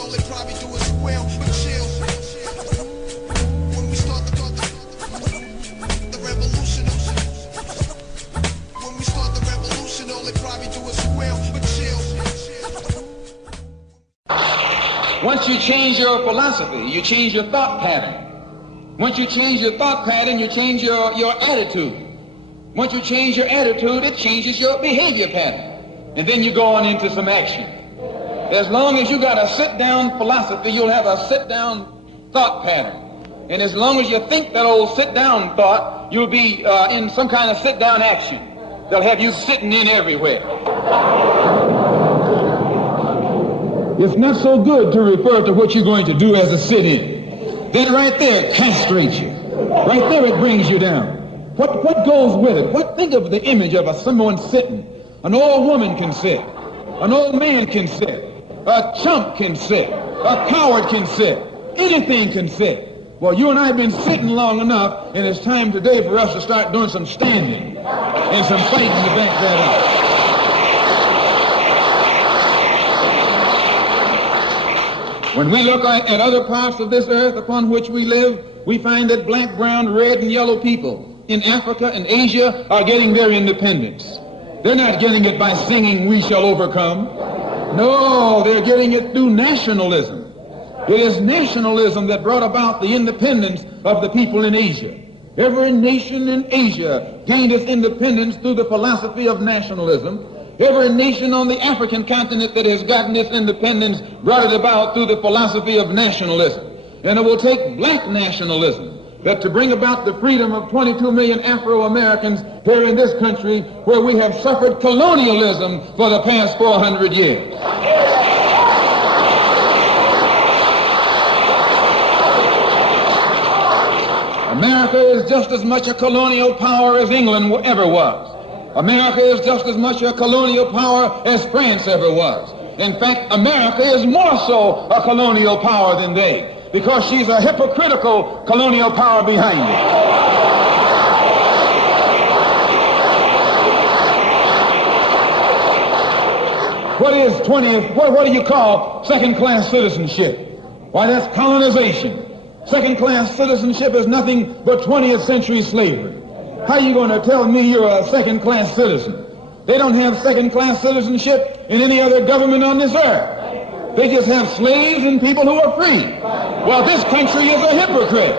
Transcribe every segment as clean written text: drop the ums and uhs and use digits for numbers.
all they probably do is squeal, but chill. When we start the revolution, when we start the revolution, all they probably do is squeal, but chill. Once you change your philosophy, you change your thought pattern. Once you change your thought pattern, you change your attitude. Once you change your attitude, it changes your behavior pattern. And then you go on into some action. As long as you got a sit-down philosophy, you'll have a sit-down thought pattern. And as long as you think that old sit-down thought, you'll be in some kind of sit-down action. They'll have you sitting in everywhere. It's not so good to refer to what you're going to do as a sit-in. That right there castrates you. Right there it brings you down. What goes with it? Think of the image of someone sitting. An old woman can sit. An old man can sit. A chump can sit. A coward can sit. Anything can sit. Well, you and I have been sitting long enough, and it's time today for us to start doing some standing and some fighting to back that up. When we look at other parts of this earth upon which we live, we find that black, brown, red, and yellow people in Africa and Asia are getting their independence. They're not getting it by singing, "We shall overcome." No, they're getting it through nationalism. It is nationalism that brought about the independence of the people in Asia. Every nation in Asia gained its independence through the philosophy of nationalism. Every nation on the African continent that has gotten its independence brought it about through the philosophy of nationalism. And it will take black nationalism that to bring about the freedom of 22 million Afro-Americans here in this country where we have suffered colonialism for the past 400 years. America is just as much a colonial power as England ever was. America is just as much a colonial power as France ever was. In fact, America is more so a colonial power than they, because she's a hypocritical colonial power behind it. What do you call second-class citizenship? Why, that's colonization. Second-class citizenship is nothing but 20th century slavery. How are you going to tell me you're a second-class citizen? They don't have second-class citizenship in any other government on this earth. They just have slaves and people who are free. Well, this country is a hypocrite.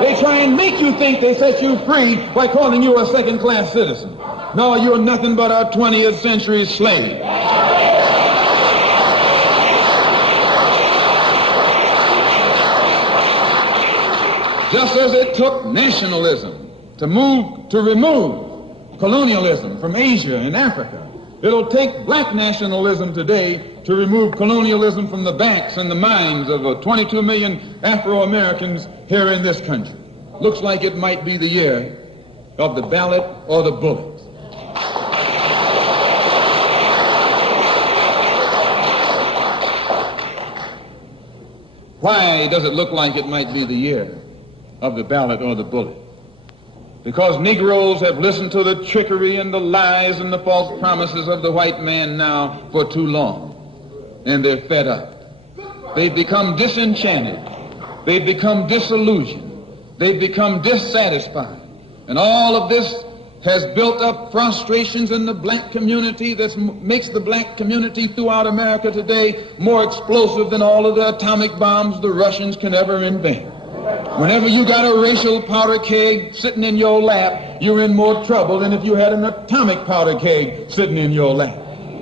They try and make you think they set you free by calling you a second-class citizen. No, you're nothing but a 20th century slave. Just as it took nationalism to remove colonialism from Asia and Africa, it'll take black nationalism today to remove colonialism from the backs and the minds of 22 million Afro-Americans here in this country. Looks like it might be the year of the ballot or the bullet. Why does it look like it might be the year of the ballot or the bullet? Because Negroes have listened to the trickery and the lies and the false promises of the white man now for too long, and they're fed up. They've become disenchanted. They've become disillusioned. They've become dissatisfied. And all of this has built up frustrations in the black community that makes the black community throughout America today more explosive than all of the atomic bombs the Russians can ever invent. Whenever you got a racial powder keg sitting in your lap, you're in more trouble than if you had an atomic powder keg sitting in your lap.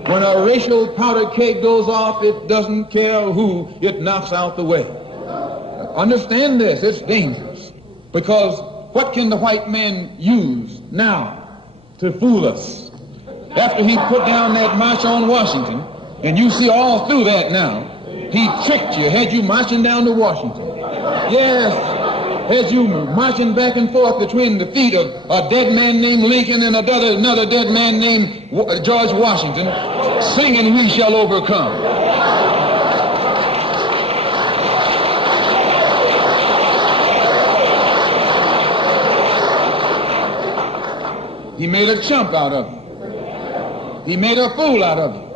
When a racial powder keg goes off, it doesn't care who it knocks out the way. Understand this, it's dangerous. Because what can the white man use now to fool us? After he put down that march on Washington, and you see all through that now, he tricked you, had you marching down to Washington. Yes, as you marching back and forth between the feet of a dead man named Lincoln and another dead man named George Washington, singing "We Shall Overcome." He made a chump out of you. He made a fool out of you.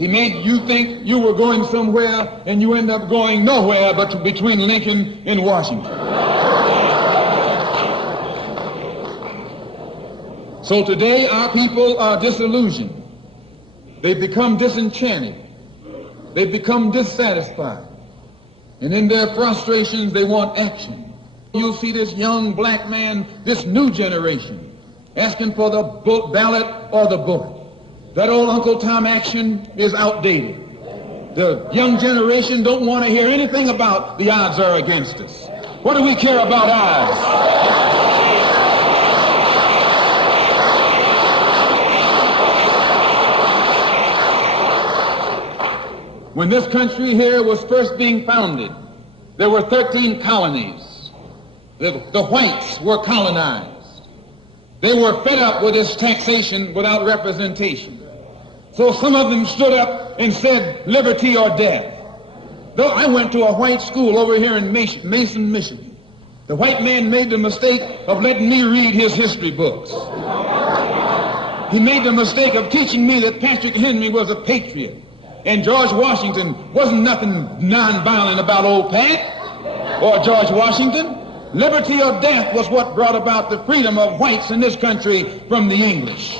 He made you think you were going somewhere, and you end up going nowhere but between Lincoln and Washington. So today our people are disillusioned. They've become disenchanted. They've become dissatisfied. And in their frustrations, they want action. You'll see this young black man, this new generation, asking for the ballot or the bullet. That old Uncle Tom action is outdated. The young generation don't want to hear anything about the odds are against us. What do we care about odds? When this country here was first being founded, there were 13 colonies. The whites were colonized. They were fed up with this taxation without representation. So some of them stood up and said, liberty or death. Though I went to a white school over here in Mason, Michigan. The white man made the mistake of letting me read his history books. He made the mistake of teaching me that Patrick Henry was a patriot. And George Washington wasn't nothing nonviolent about old Pat or George Washington. Liberty or death was what brought about the freedom of whites in this country from the English.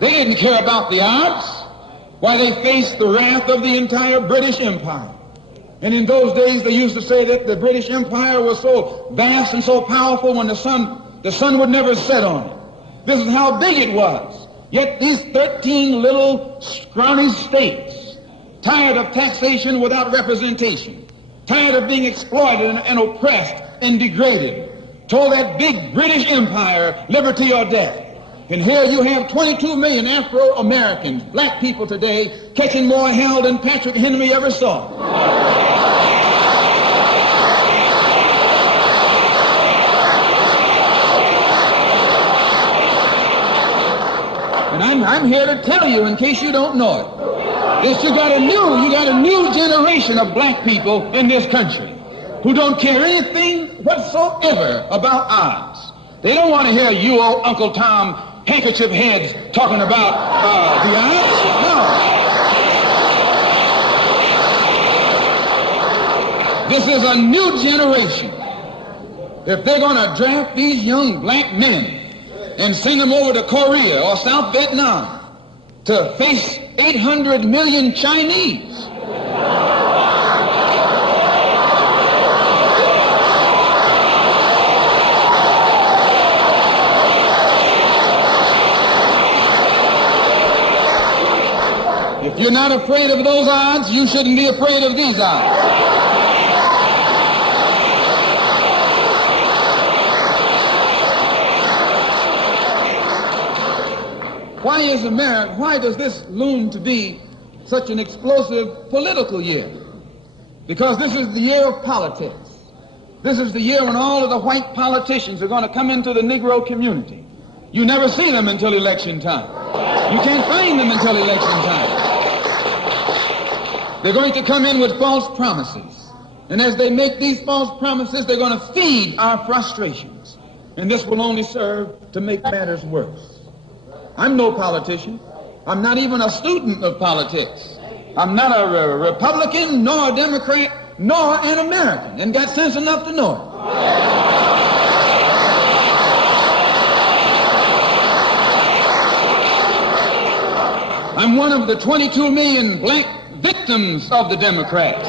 They didn't care about the odds. Why, they faced the wrath of the entire British Empire. And in those days, they used to say that the British Empire was so vast and so powerful when the sun would never set on it. This is how big it was. Yet these 13 little scrawny states, tired of taxation without representation, tired of being exploited and oppressed and degraded, told that big British Empire, liberty or death. And here you have 22 million Afro-Americans, black people today, catching more hell than Patrick Henry ever saw. And I'm here to tell you, in case you don't know it, yes, you got a new generation of black people in this country who don't care anything whatsoever about odds. They don't want to hear you old Uncle Tom handkerchief heads talking about the odds. No. This is a new generation. If they're going to draft these young black men and send them over to Korea or South Vietnam to face 800 million Chinese, if you're not afraid of those odds, you shouldn't be afraid of these odds. Why does this loom to be such an explosive political year? Because this is the year of politics. This is the year when all of the white politicians are going to come into the Negro community. You never see them until election time. You can't find them until election time. They're going to come in with false promises. And as they make these false promises, they're going to feed our frustrations. And this will only serve to make matters worse. I'm no politician. I'm not even a student of politics. I'm not a Republican, nor a Democrat, nor an American, and got sense enough to know it. I'm one of the 22 million black victims of the Democrats.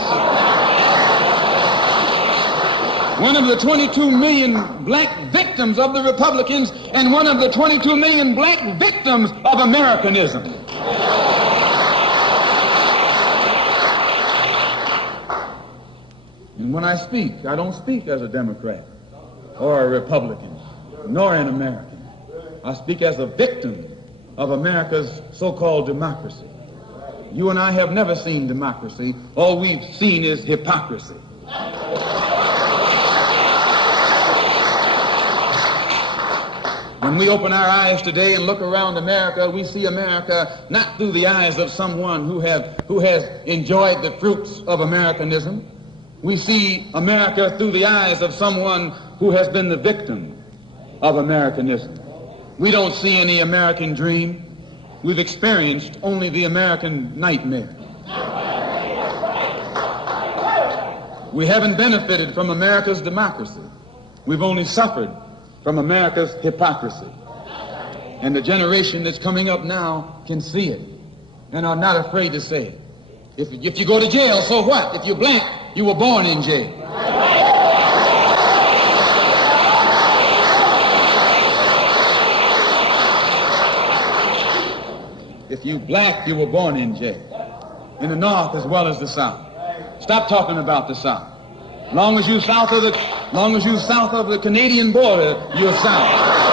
One of the 22 million black victims of the Republicans, and one of the 22 million black victims of Americanism. And when I speak, I don't speak as a Democrat or a Republican, nor an American. I speak as a victim of America's so-called democracy. You and I have never seen democracy. All we've seen is hypocrisy. When we open our eyes today and look around America, we see America not through the eyes of someone who has enjoyed the fruits of Americanism. We see America through the eyes of someone who has been the victim of Americanism. We don't see any American dream. We've experienced only the American nightmare. We haven't benefited from America's democracy. We've only suffered from America's hypocrisy. And the generation that's coming up now can see it and are not afraid to say it. If you go to jail, so what? If you're black, you were born in jail. If you black, you were born in jail. In the North as well as the South. Stop talking about the South. Long as you're south of the Canadian border, you're South.